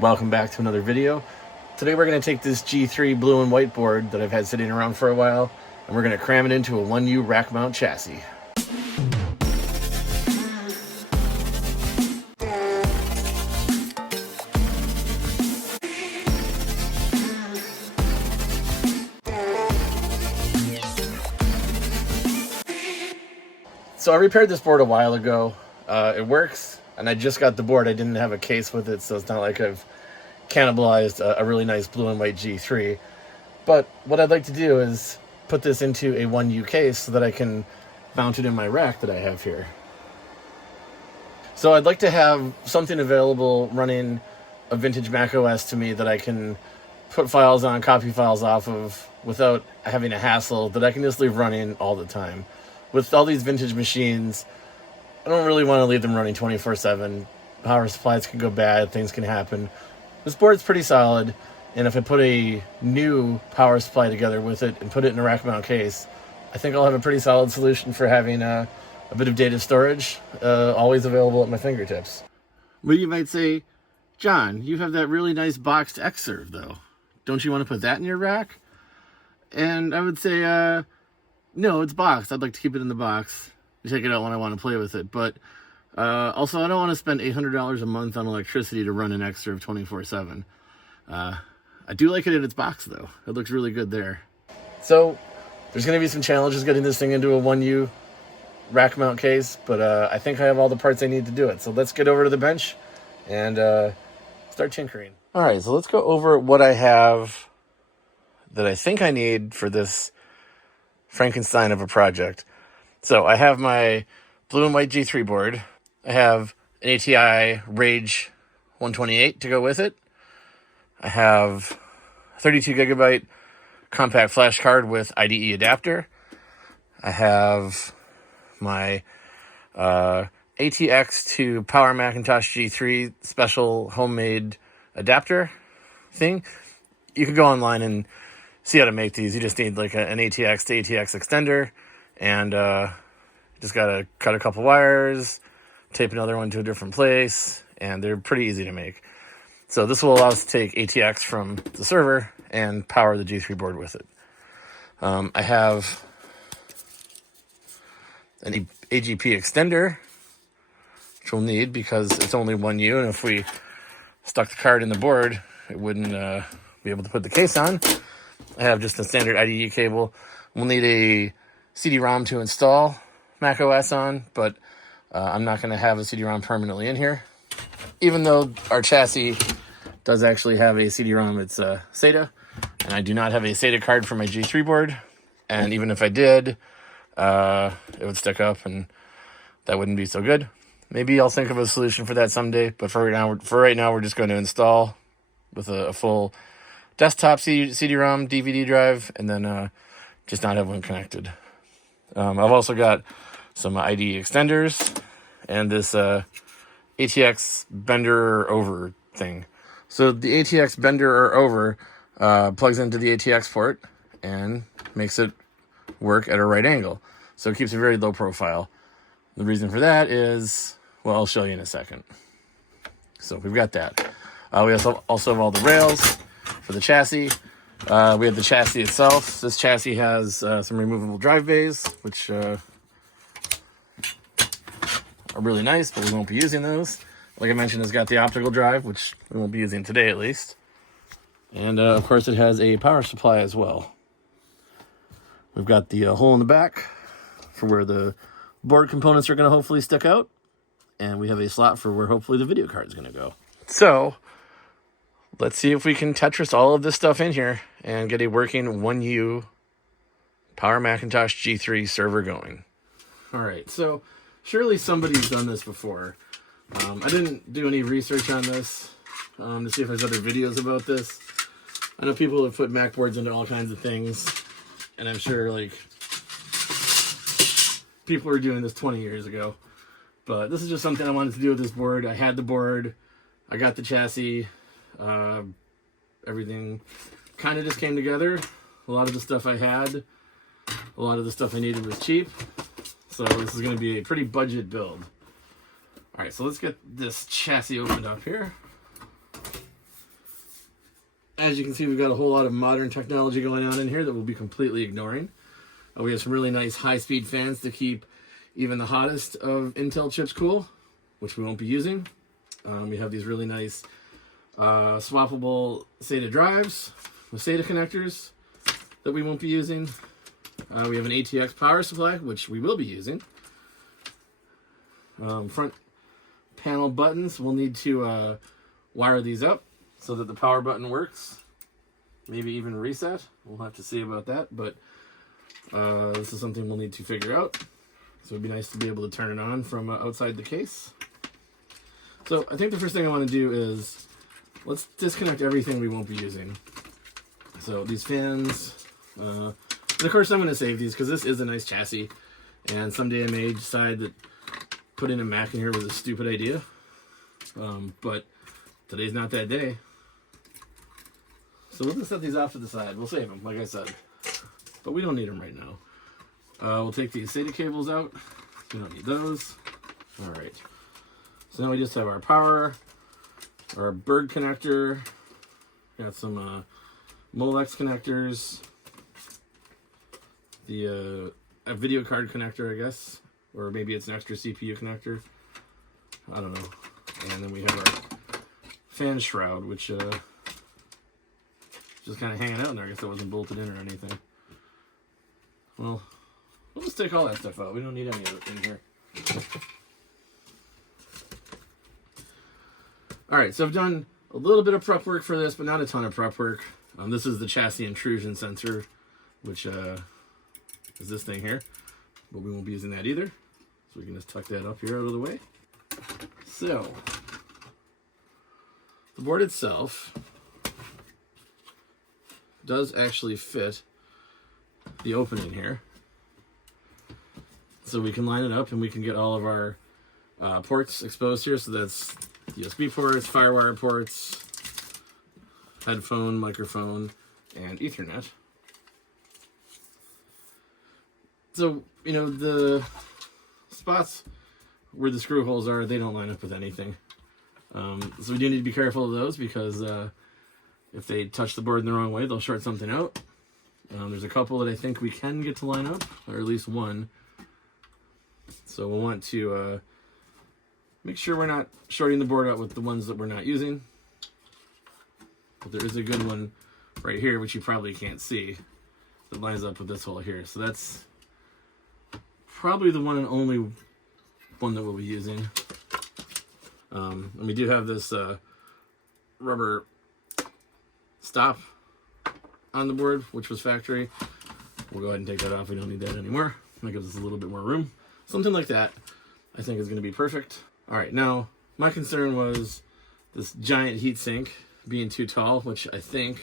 Welcome back to another video. Today we're going to take this G3 blue and white board that I've had sitting around for a while, and we're going to cram it into a 1U rack mount chassis. So I repaired this board a while ago. It works, and I just got the board. I didn't have a case with it, so it's not like I've cannibalized a really nice blue and white G3. But what I'd like to do is put this into a 1U case so that I can mount it in my rack that I have here. So I'd like to have something available running a vintage Mac OS to me that I can put files on, copy files off of without having a hassle, that I can just leave running all the time. With all these vintage machines, I don't really want to leave them running 24/7. Power supplies can go bad, things can happen. This board's pretty solid, and if I put a new power supply together with it and put it in a rack mount case, I think I'll have a pretty solid solution for having a bit of data storage always available at my fingertips. Well, you might say, John, you have that really nice boxed Xserve though. Don't you want to put that in your rack? And I would say, no, it's boxed. I'd like to keep it in the box. Take it out when I want to play with it. But also, I don't want to spend $800 a month on electricity to run an Xserve 24/7. I do like it in its box, though. It looks really good there. So there's going to be some challenges getting this thing into a 1U rack mount case, but I think I have all the parts I need to do it. So let's get over to the bench and start tinkering. All right, so let's go over what I have that I think I need for this Frankenstein of a project. So I have my blue and white G3 board. I have an ATI Rage 128 to go with it. I have a 32 gigabyte compact flash card with IDE adapter. I have my ATX to Power Macintosh G3 special homemade adapter thing. You could go online and see how to make these. You just need like an ATX to ATX extender, and just gotta cut a couple wires, tape another one to a different place, and they're pretty easy to make. So this will allow us to take ATX from the server and power the G3 board with it. I have an AGP extender, which we'll need because it's only 1U, and if we stuck the card in the board, it wouldn't be able to put the case on. I have just a standard IDE cable. We'll need a CD-ROM to install Mac OS on, but I'm not going to have a CD-ROM permanently in here. Even though our chassis does actually have a CD-ROM, it's SATA, and I do not have a SATA card for my G3 board. And even if I did, it would stick up, and that wouldn't be so good. Maybe I'll think of a solution for that someday, but for right now, we're just going to install with a full desktop CD-ROM DVD drive, and then just not have one connected. I've also got some IDE extenders and this ATX bender or over thing. So the ATX bender or over plugs into the ATX port and makes it work at a right angle. So it keeps a very low profile. The reason for that is, well, I'll show you in a second. So we've got that. We also have all the rails for the chassis. We have the chassis itself. This chassis has some removable drive bays, which are really nice, but we won't be using those. Like I mentioned, it's got the optical drive, which we won't be using today at least. And of course, it has a power supply as well. We've got the hole in the back for where the board components are going to hopefully stick out. And we have a slot for where hopefully the video card is going to go. So let's see if we can Tetris all of this stuff in here and get a working 1U Power Macintosh G3 server going. All right, so surely somebody's done this before. I didn't do any research on this to see if there's other videos about this. I know people have put Mac boards into all kinds of things, and I'm sure like people were doing this 20 years ago. But this is just something I wanted to do with this board. I had the board, I got the chassis, everything kind of just came together. A lot of the stuff I had, a lot of the stuff I needed was cheap. So this is going to be a pretty budget build. All right, so let's get this chassis opened up here. as you can see, we've got a whole lot of modern technology going on in here that we'll be completely ignoring. We have some really nice high-speed fans to keep even the hottest of Intel chips cool, which we won't be using. We have these really nice swappable SATA drives with SATA connectors that we won't be using. We have an ATX power supply, which we will be using. Front panel buttons, we'll need to wire these up so that the power button works. Maybe even reset. We'll have to see about that, but this is something we'll need to figure out. So it'd be nice to be able to turn it on from outside the case. So I think the first thing I want to do is let's disconnect everything we won't be using. So these fans, and of course I'm going to save these because this is a nice chassis, and someday I may decide that putting a Mac in here was a stupid idea. But today's not that day. So we'll just set these off to the side. We'll save them, like I said. But we don't need them right now. We'll take these SATA cables out. We don't need those. Alright. So now we just have our power, our bird connector, got some Molex connectors, the a video card connector, I guess, or maybe it's an extra CPU connector. I don't know. And then we have our fan shroud, which just kind of hanging out in there. I guess that wasn't bolted in or anything. Well, we'll just take all that stuff out. We don't need any of it in here. Alright, so I've done a little bit of prep work for this, but not a ton of prep work. This is the chassis intrusion sensor, which is this thing here. But we won't be using that either. So we can just tuck that up here out of the way. So, the board itself does actually fit the opening here. So we can line it up and we can get all of our ports exposed here. So that's USB ports, FireWire ports, headphone, microphone, and Ethernet. So, you know, the spots where the screw holes are, they don't line up with anything. So we do need to be careful of those because if they touch the board in the wrong way, they'll short something out. There's a couple that I think we can get to line up, or at least one. So we'll want to make sure we're not shorting the board out with the ones that we're not using. But there is a good one right here, which you probably can't see, that lines up with this hole here. So that's probably the one and only one that we'll be using. And we do have this rubber stop on the board, which was factory. We'll go ahead and take that off. We don't need that anymore. That gives us a little bit more room. Something like that, I think, is going to be perfect. All right, now, my concern was this giant heatsink being too tall, which I think,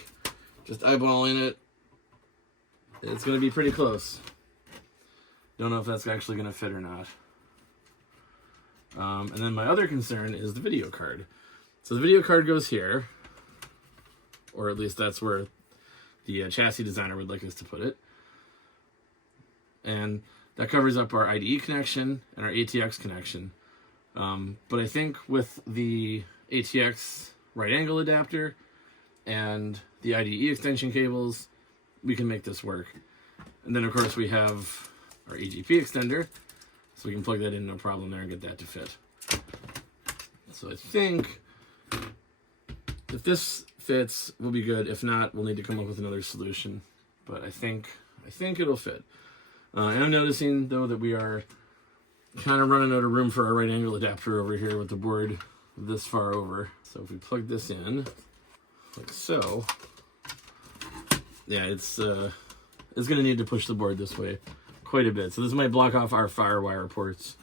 just eyeballing it, it's going to be pretty close. Don't know if that's actually going to fit or not. And then my other concern is the video card. So the video card goes here, or at least that's where the chassis designer would like us to put it. And that covers up our IDE connection and our ATX connection. But I think with the ATX right angle adapter and the IDE extension cables, we can make this work. And then of course we have our EGP extender, so we can plug that in, no problem there, and get that to fit. So I think if this fits, we'll be good. If not, we'll need to come up with another solution. But I think it'll fit. And I'm noticing though that we are kind of running out of room for our right angle adapter over here with the board this far over. So if we plug this in like so, yeah, it's going to need to push the board this way quite a bit. So this might block off our FireWire ports,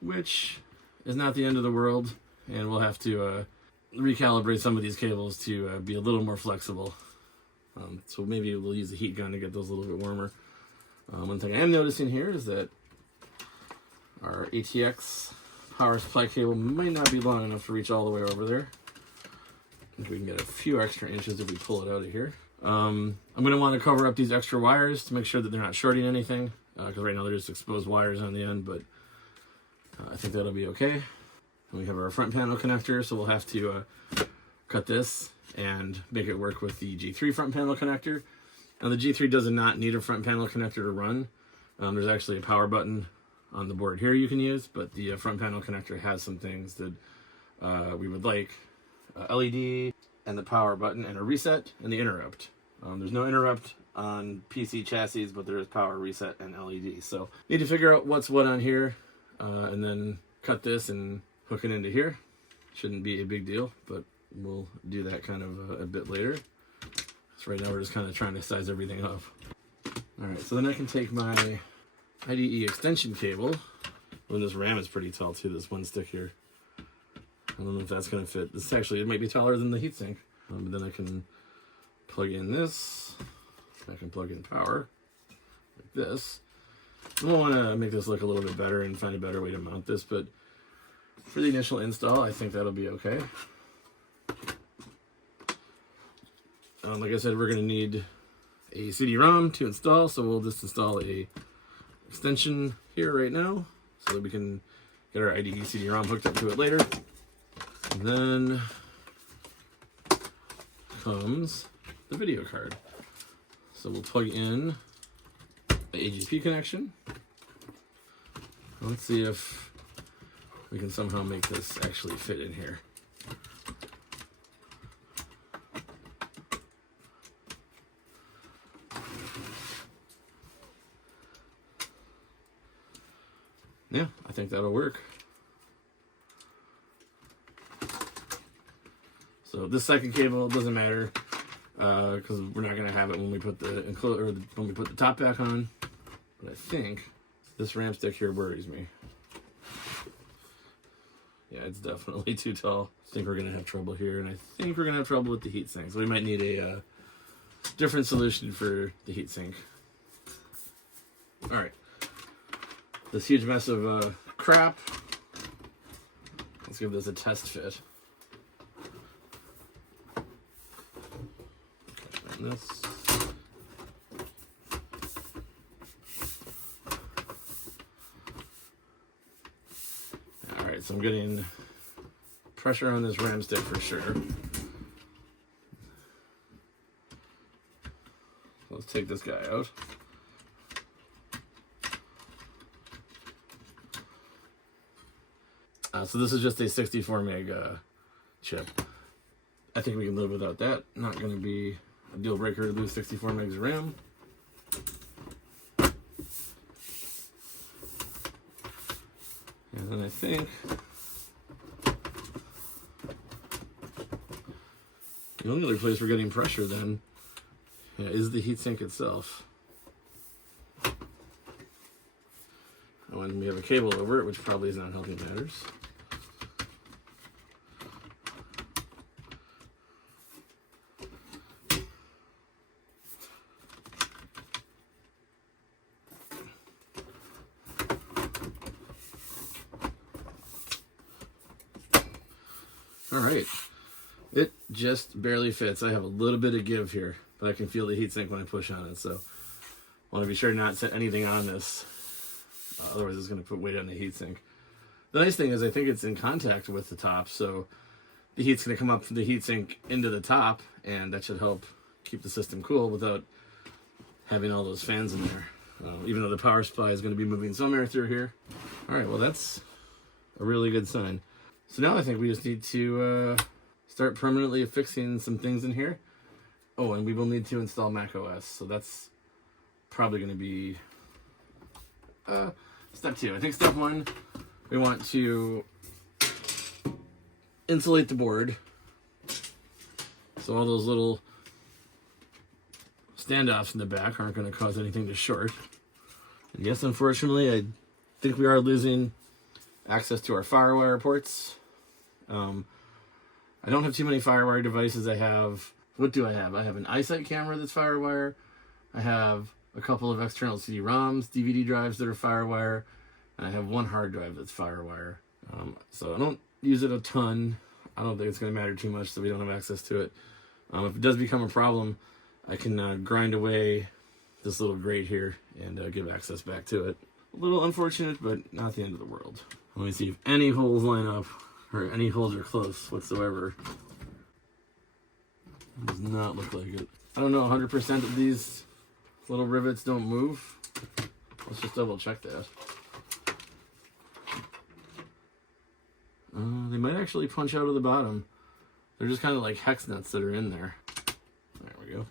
which is not the end of the world, and we'll have to recalibrate some of these cables to be a little more flexible. So maybe we'll use a heat gun to get those a little bit warmer. One thing I am noticing here is that our ATX power supply cable might not be long enough to reach all the way over there. I think we can get a few extra inches if we pull it out of here. I'm going to want to cover up these extra wires to make sure that they're not shorting anything, because right now they're just exposed wires on the end, but I think that'll be okay. And we have our front panel connector, so we'll have to cut this and make it work with the G3 front panel connector. Now the G3 does not need a front panel connector to run. There's actually a power button on the board here you can use, but the front panel connector has some things that we would like. LED and the power button and a reset and the interrupt. There's no interrupt on PC chassis, but there is power, reset, and LED. So need to figure out what's what on here, and then cut this and hook it into here. Shouldn't be a big deal, but we'll do that kind of a bit later. So right now we're just kind of trying to size everything up. All right, so then I can take my IDE extension cable. Well, this RAM is pretty tall too, this one stick here. I don't know if that's gonna fit. This actually, it might be taller than the heatsink. But then I can plug in this. I can plug in power, like this. I don't want to make this look a little bit better and find a better way to mount this, but for the initial install, I think that'll be okay. Like I said, we're gonna need a CD-ROM to install, so we'll just install a extension here right now so that we can get our IDE CD-ROM hooked up to it later. And then comes the video card. So we'll plug in the AGP connection. Let's see if we can somehow make this actually fit in here. Yeah, I think that'll work. So this second cable doesn't matter because we're not going to have it when we put the when we put the top back on. But I think this RAM stick here worries me. Yeah, it's definitely too tall. I think we're going to have trouble here, and I think we're going to have trouble with the heatsink. So we might need a different solution for the heatsink. All right. This huge mess of crap. Let's give this a test fit. And this. All right, so I'm getting pressure on this RAM stick for sure. Let's take this guy out. So this is just a 64 meg chip. I think we can live without that. Not going to be a deal breaker to lose 64 megs of RAM. And then I think the only other place we're getting pressure then is the heatsink itself. When we have a cable over it, which probably is not helping matters. All right, it just barely fits. I have a little bit of give here, but I can feel the heatsink when I push on it. So I want to be sure to not set anything on this. Otherwise it's going to put weight on the heatsink. The nice thing is I think it's in contact with the top, so the heat's going to come up from the heatsink into the top, and that should help keep the system cool without having all those fans in there. Even though the power supply is going to be moving some air through here. All right, well that's a really good sign. So now I think we just need to start permanently affixing some things in here. Oh, and we will need to install macOS, so that's probably going to be step 2. I think step 1, we want to insulate the board. So all those little standoffs in the back aren't going to cause anything to short. And yes, unfortunately, I think we are losing access to our FireWire ports. I don't have too many FireWire devices. What do I have? I have an iSight camera that's FireWire. I have a couple of external CD-ROMs, DVD drives that are FireWire, and I have one hard drive that's FireWire. So I don't use it a ton. I don't think it's going to matter too much, so we don't have access to it. If it does become a problem, I can grind away this little grate here and give access back to it. A little unfortunate, but not the end of the world. Let me see if any holes line up, or any holes are close whatsoever. It does not look like it. I don't know, 100% of these little rivets don't move. Let's just double check that. They might actually punch out of the bottom. They're just kind of like hex nuts that are in there. There we go.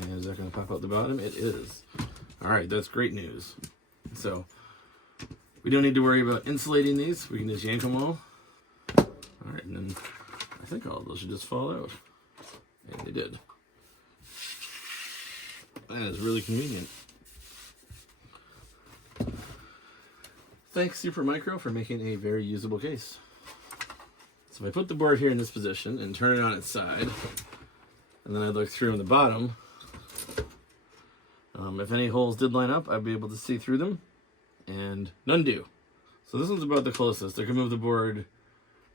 And is that going to pop out the bottom? It is. All right, that's great news. So we don't need to worry about insulating these. We can just yank them all. All right, and then I think all of those should just fall out. And they did. That is really convenient. Thanks Supermicro for making a very usable case. So if I put the board here in this position and turn it on its side, and then I look through on the bottom, if any holes did line up, I'd be able to see through them, and none do. So this one's about the closest. I can move the board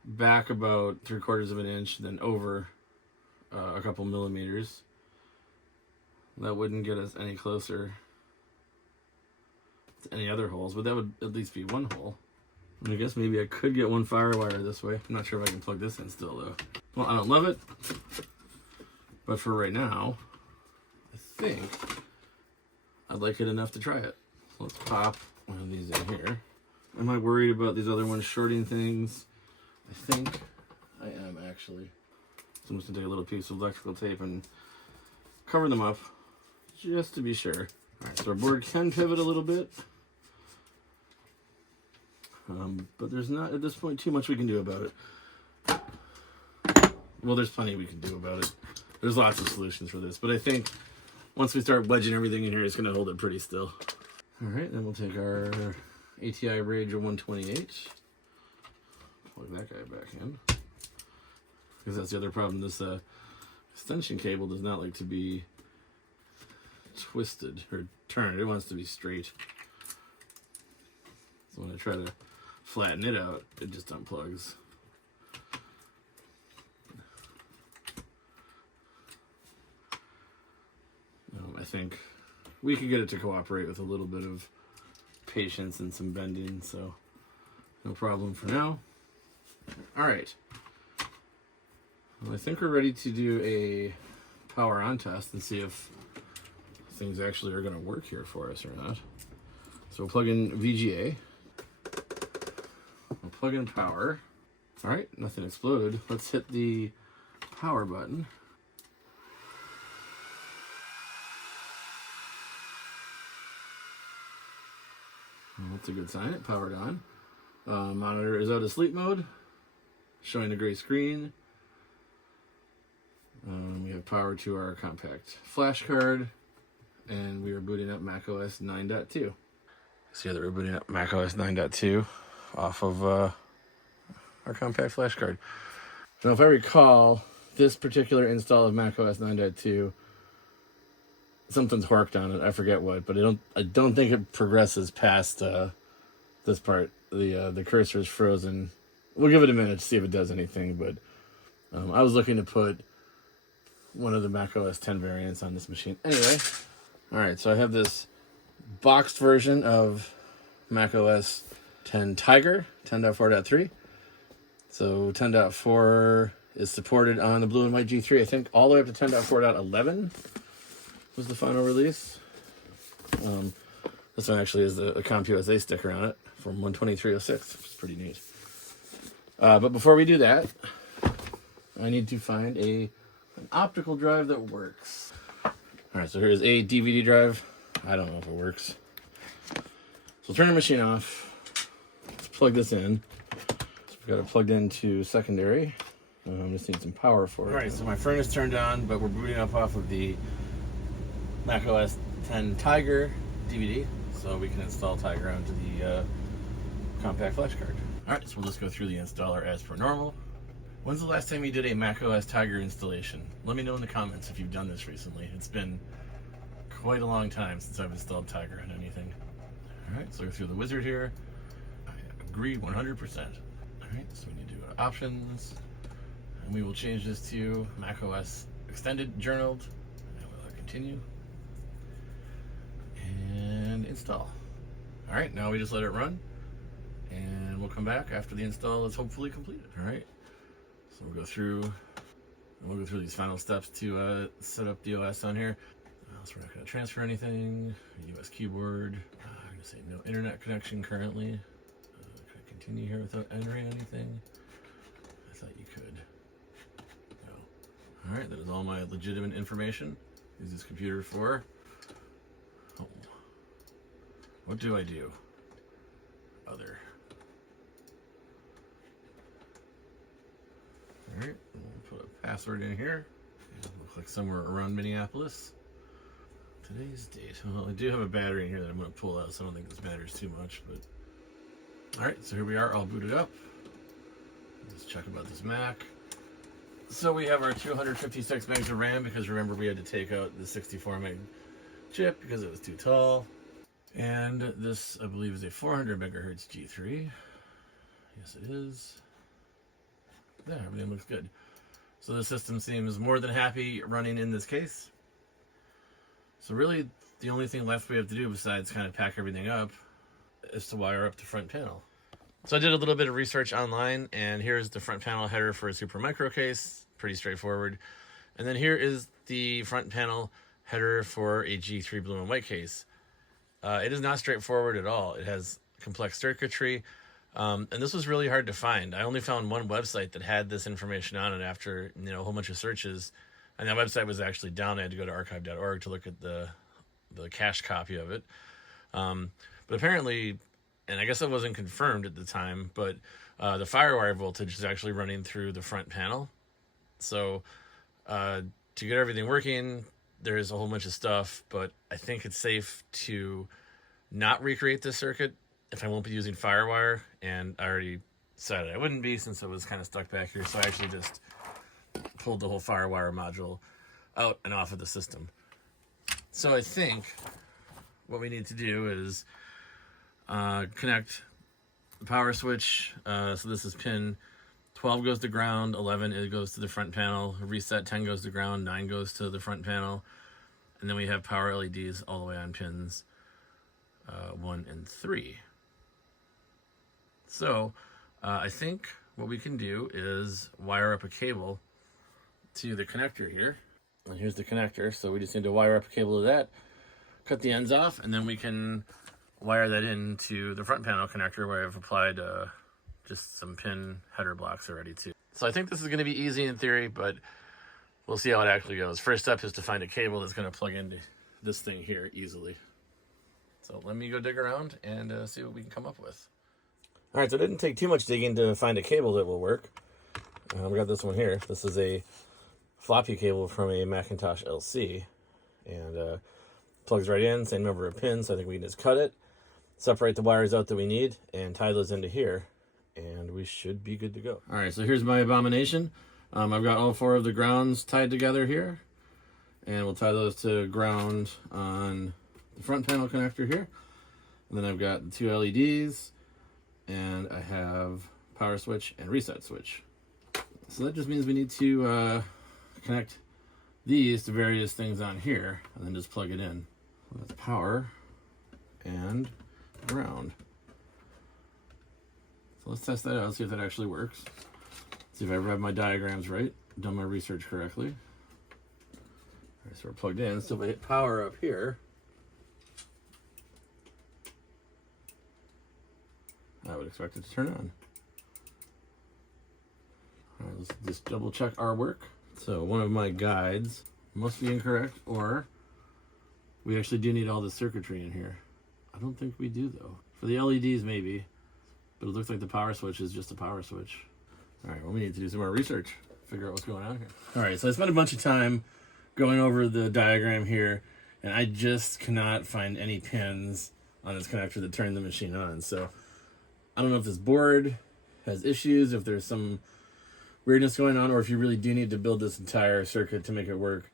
back about 3/4 of an inch, then over a couple millimeters. That wouldn't get us any closer to any other holes, but that would at least be one hole. I guess maybe I could get one firewire this way. I'm not sure if I can plug this in still, though. Well, I don't love it, but for right now, I think I'd like it enough to try it. So let's pop one of these in here. Am I worried about these other ones shorting things? I think I am, actually. So I'm just going to take a little piece of electrical tape and cover them up, just to be sure. All right, so our board can pivot a little bit. But there's not, at this point, too much we can do about it. Well, there's plenty we can do about it. There's lots of solutions for this, but I think once we start wedging everything in here, it's going to hold it pretty still. All right, then we'll take our ATI Rager 128. Plug that guy back in. Because that's the other problem. This extension cable does not like to be twisted or turned. It wants to be straight. So when I try to flatten it out, it just unplugs. I think we could get it to cooperate with a little bit of patience and some bending, so no problem for now. All right. Well, I think we're ready to do a power on test and see if things actually are going to work here for us or not. So we'll plug in VGA. We'll plug in power. All right, nothing exploded. Let's hit the power button. Well, that's a good sign. It powered on. Monitor is out of sleep mode, showing the gray screen. We have power to our compact flash card, and we are booting up macOS 9.2. See that we're booting up macOS 9.2 off of our compact flash card. Now, if I recall, this particular install of macOS 9.2, something's worked on it. I forget what, but I don't think it progresses past this part. The cursor is frozen. We'll give it a minute to see if it does anything. But I was looking to put one of the macOS 10 variants on this machine. Anyway, all right. So I have this boxed version of macOS 10 Tiger 10.4.3. So 10.4 is supported on the blue and white G3. I think all the way up to 10.4.11 was the final release. This one actually has a CompUSA sticker on it from 12306, which is pretty neat. But before we do that, I need to find an optical drive that works. All right, so here's a DVD drive. I don't know if it works. So we'll turn the machine off. Let's plug this in. So we've got it plugged into secondary. Just need some power for it. All right, so my furnace turned on, but we're booting up off of the macOS 10 Tiger DVD, so we can install Tiger onto the compact flash card. All right, so we'll just go through the installer as per normal. When's the last time you did a macOS Tiger installation? Let me know in the comments if you've done this recently. It's been quite a long time since I've installed Tiger on anything. All right, so go through the wizard here. I agree 100%. All right, so we need to go to options, and we will change this to macOS Extended Journaled, and we'll continue. And install. All right, now we just let it run. and we'll come back after the install is hopefully completed. All right, so we'll go through these final steps to set up the OS on here. So we're not going to transfer anything. US keyboard. I'm going to say no internet connection currently. Can I continue here without entering anything? I thought you could. No. All right, that is all my legitimate information. Use this computer for. Oh. What do I do? Other. All right, we'll put a password in here. And we'll click somewhere around Minneapolis. Today's date. Well, I do have a battery in here that I'm going to pull out, so I don't think this matters too much. But all right, so here we are, all booted up. Let's check about this Mac. So we have our 256 megs of RAM because remember we had to take out the 64 meg chip because it was too tall. And this, I believe, is a 400 megahertz G3. Yes, it is. There, everything looks good. So the system seems more than happy running in this case. So really, the only thing left we have to do besides kind of pack everything up is to wire up the front panel. So I did a little bit of research online, and here's the front panel header for a Super Micro case. Pretty straightforward. And then here is the front panel header for a G3 blue and white case. It is not straightforward at all. It has complex circuitry, and this was really hard to find. I only found one website that had this information on it after a whole bunch of searches. And that website was actually down. I had to go to archive.org to look at the cached copy of it. But apparently, and I guess it wasn't confirmed at the time, but the FireWire voltage is actually running through the front panel. So to get everything working, there's a whole bunch of stuff, but I think it's safe to not recreate this circuit if I won't be using FireWire. And I already decided I wouldn't be since I was kind of stuck back here. So I actually just pulled the whole FireWire module out and off of the system. So I think what we need to do is connect the power switch. So this is pin 12 goes to ground, 11 it goes to the front panel, reset 10 goes to ground, 9 goes to the front panel, and then we have power LEDs all the way on pins 1 and 3. So I think what we can do is wire up a cable to the connector here. And here's the connector, so we just need to wire up a cable to that, cut the ends off, and then we can wire that into the front panel connector where I've applied just some pin header blocks already too. So I think this is going to be easy in theory, but we'll see how it actually goes. First step is to find a cable that's going to plug into this thing here easily. So let me go dig around and see what we can come up with. All right, so it didn't take too much digging to find a cable that will work. We got this one here. This is a floppy cable from a Macintosh LC, and plugs right in, same number of pins, so I think we can just cut it, separate the wires out that we need, and tie those into here, and we should be good to go. All right, so here's my abomination. I've got all 4 of the grounds tied together here, and we'll tie those to ground on the front panel connector here. And then I've got the 2 LEDs, and I have power switch and reset switch. So that just means we need to connect these to various things on here and then just plug it in. So that's power and ground. So let's test that out, see if that actually works. See if I read my diagrams right, done my research correctly. All right, so we're plugged in. So if I hit power up here, I would expect it to turn on. All right, let's just double check our work. So one of my guides must be incorrect, or we actually do need all the circuitry in here. I don't think we do though. For the LEDs maybe, but it looks like the power switch is just a power switch. All right, well we need to do some more research, figure out what's going on here. All right, so I spent a bunch of time going over the diagram here, and I just cannot find any pins on this connector that turn the machine on. So I don't know if this board has issues, if there's some weirdness going on, or if you really do need to build this entire circuit to make it work.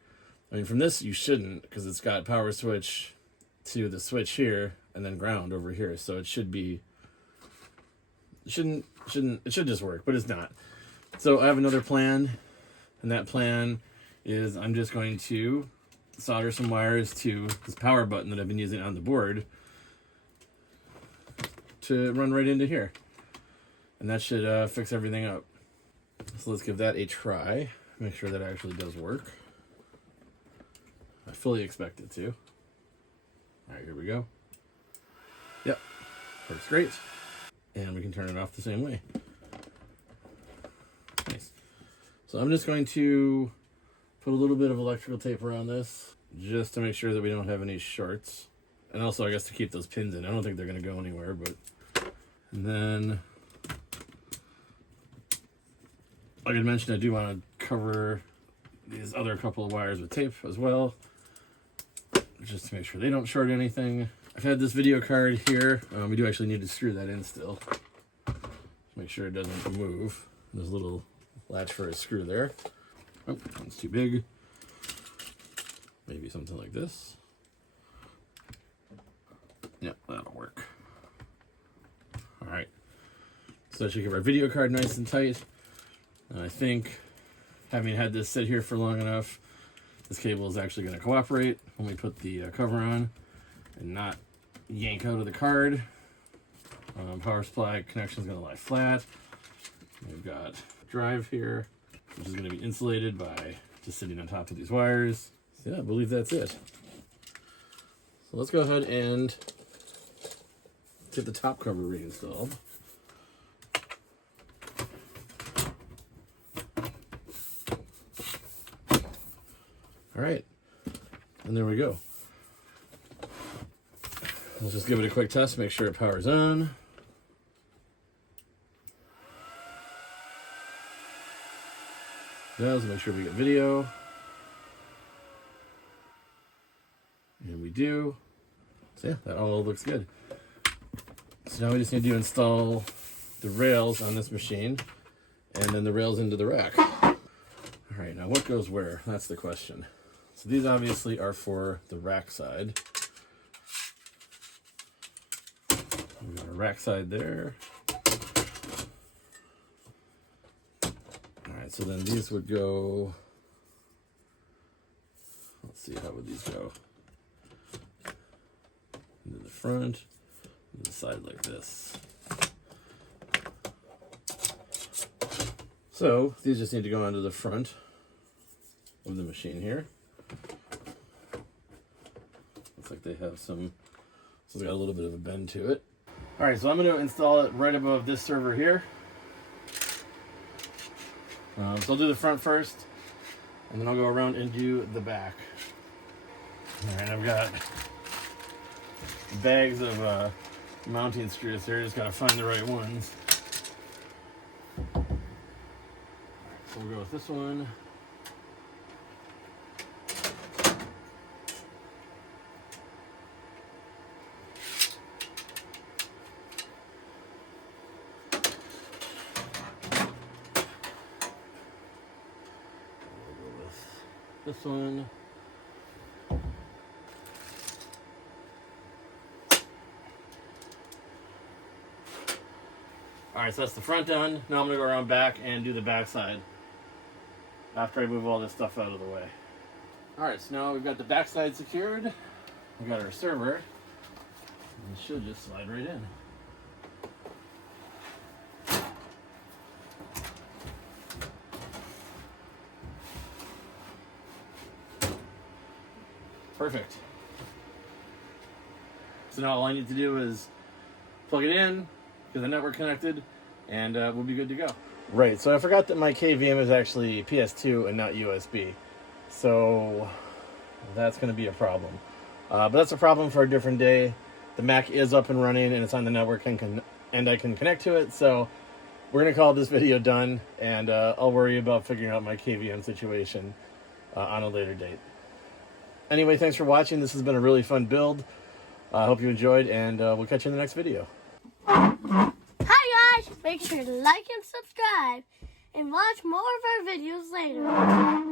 I mean, from this you shouldn't, because it's got power switch to the switch here and then ground over here. So it should be, it should just work, but it's not. So I have another plan, and that plan is I'm just going to solder some wires to this power button that I've been using on the board to run right into here. And that should fix everything up. So let's give that a try. Make sure that actually does work. I fully expect it to. All right, here we go. Yep, works great. And we can turn it off the same way. Nice. So I'm just going to put a little bit of electrical tape around this just to make sure that we don't have any shorts. And also, I guess, to keep those pins in. I don't think they're going to go anywhere, but... And then... like I mentioned, I do want to cover these other couple of wires with tape as well, just to make sure they don't short anything. I've had this video card here. We do actually need to screw that in still. Make sure it doesn't move. There's a little latch for a screw there. Oh, that's too big. Maybe something like this. Yep, that'll work. All right. So that should keep our video card nice and tight. And I think, having had this sit here for long enough, this cable is actually going to cooperate when we put the cover on and not yank out of the card. Power supply connection is going to lie flat. We've got drive here, which is going to be insulated by just sitting on top of these wires. So yeah, I believe that's it. So let's go ahead and get the top cover reinstalled. All right, and there we go. Let's just give it a quick test, make sure it powers on. It does, make sure we get video. And we do. So yeah, that all looks good. So now we just need to install the rails on this machine and then the rails into the rack. All right, now what goes where? That's the question. So these obviously are for the rack side. We've got a rack side there. All right, so then these would go, let's see, how would these go? Into the front, into the side like this. So these just need to go onto the front of the machine here. Looks like they have some, so they got a little bit of a bend to it. All right, so I'm going to install it right above this server here. So I'll do the front first, and then I'll go around and do the back. All right, I've got bags of mounting screws here. Just got to find the right ones. All right, so we'll go with this one. This one. Alright, so that's the front done. Now I'm going to go around back and do the back side after I move all this stuff out of the way. Alright, so now we've got the back side secured. We've got our server. And it should just slide right in. Perfect. So now all I need to do is plug it in, get the network connected, and we'll be good to go. Right, so I forgot that my KVM is actually PS2 and not USB. So that's going to be a problem. But that's a problem for a different day. The Mac is up and running and it's on the network and I can connect to it. So we're going to call this video done, and I'll worry about figuring out my KVM situation on a later date. Anyway, thanks for watching. This has been a really fun build. I hope you enjoyed, and we'll catch you in the next video. Hi guys! Make sure to like and subscribe, and watch more of our videos later.